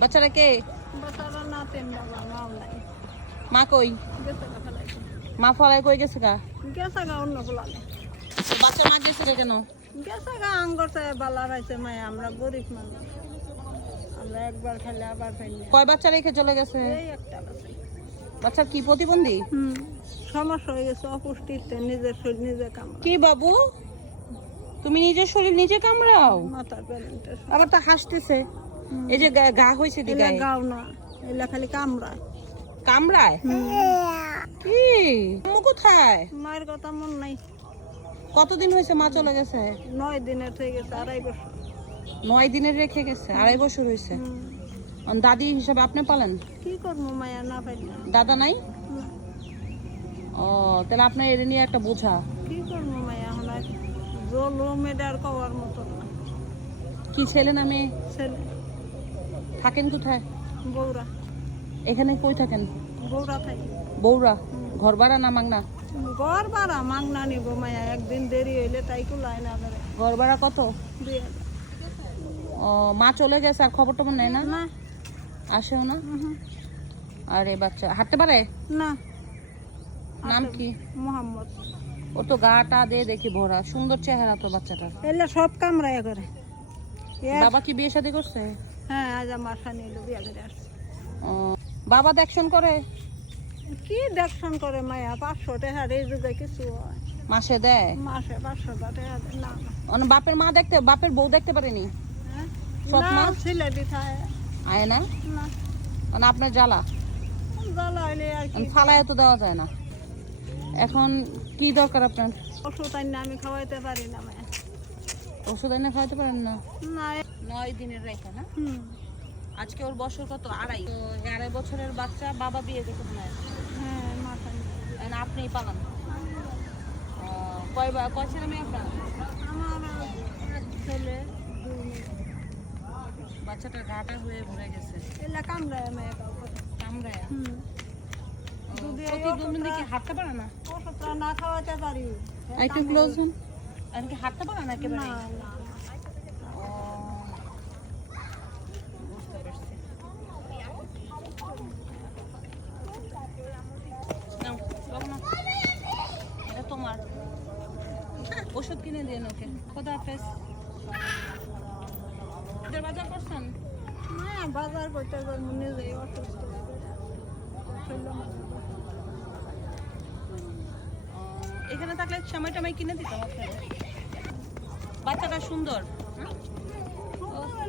বাচ্চারা কে? বাচ্চারা নাতেন বাবা, মাও নাই। মা কই? গেছে গা ফেলাইছে। মা ফলাই কই গেছে গা? গেছে গা অন্য ফেলালে। বাচ্চা মা গেছে গা কেন? গেছে গা আঙ্গর চাই বালা রাইছে মায়া, আমরা গরিব মানুষ। আমরা একবার খেলে আবার পাই না। কয় বাচ্চা রেখে চলে গেছে? এই একটা বাচ্চা। বাচ্চার কি প্রতিবন্ধী? সমস্যা হয়ে গেছে অপুষ্টিতে, নিজের শরীর নিজে কামড়ায়। কি বাবু, তুমি নিজের শরীর নিজে কামড়াও? মাথার প্যালেন্টের আবার তা হাসতেছে। এই যে গা হইছে এলা দিগায়। গাও না, এলা খালি কামড়ায়। কামড়ায়? কি আম্মু কোথায়? মায়ের কথা মন নাই। কতদিন হয়েছে মা চলে গেছে? 9 দিনের হয়ে গেছে, 2.5 বছর। 9 দিনের রেখে গেছে, 2.5 বছর হয়েছে। দাদি হিসাবে আপনি পালেন? কি করবো মায়া, না পাইলে দাদা নাই? ও, তাহলে আপনার এর নিয়ে একটা বোঝা। কি করবো মায়া, এখন আর জল মেডার কওয়ার মতো না। কি ছেলে না মেয়ে? ছেলে। থাকেন কোথায়? বৌরা। এখানে কই থাকেন? বৌরা থাকি। বৌরা? ঘর ভাড়া না মাংনা? ঘর ভাড়া মাংনা নিব মায়া, একদিন দেরি হইলে তাই কুলাই না ধরে। ঘর ভাড়া কত? 2000। ও, মা চলে গেছে, আর খবর টবর নেই না? না। আসেও না? আরে বাচ্চা হাঁটতে পারে? না। নাম কি? মোহাম্মদ। ও তো গাটা দিয়ে দেখি ভরা, সুন্দর চেহারা তো বাচ্চাটার। এলে সব কামড়ায় করে। বাবা কি বিয়ে শাদী করছে? হ্যাঁ, আজ আমার সানি এলো বিয়া করে আসছে। ও, বাবা দেখশন করে? কি দেখশন করে মায়া, 500 টাকা এই যুগে কিছু হয়? মাসে দেয়? মাসে 500 টাকা দেয় না। মানে বাপের মা দেখতে, বাপের বউ দেখতে পারেনি? হ্যাঁ? সৎ না, মা? সিলেটি থাকে আয় না? না। মানে আপনার জ্বালা জ্বালা হইলে আর কি, ফালায় তো দেওয়া যায় না। এখন কি দরকার আপনার? ওষুধ আনি আমি খাওয়াইতে পারি না মায়া। ওষুধ এনে খাওয়াতে পারেন না? না। 9 দিনের রেখা না? হুম। আজকে ওর বছর কত? 2.5। তো 2.5 বছরের বাচ্চা বাবা বিয়ে করতে পারে? হ্যাঁ, মাথা নিয়ে। আপনিই পালান? কয় ছেলে মেয়ে আপনার? আমার এক ছেলে, 2 মেয়ে। বাচ্চাটার গাটা হয়ে ভরে গেছে। এলা কামড়ায় মায়া কাউকে। কামড়ায়? যদি এই প্রতিদিন কি হাঁটতে পারে না? ওষুধটা না খাওয়াতে পারি। একটু ক্লোজ হন। আর কি হাঁটতে পারে না একেবারে? না, না। ও, বুঝতে পারছি। নাও, বাবা নাও। এটা তোমার। ওষুধ কিনে দিন ওকে। খোদা হাফেজ। এদের বাজার করছেন? হ্যাঁ, বাজার করতে পারবো নিজেই অসুস্থ হয়ে গেছে। শরীরে মাথা ব্যথা। এখানে থাকলে সময় টময় কিনে দিতাম আপনাদের। বাচ্চাটা সুন্দর।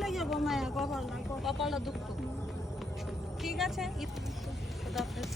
লেগে মায়া কপাল না, কপালটা দুঃখ। ঠিক আছে, খোদা হাফেজ।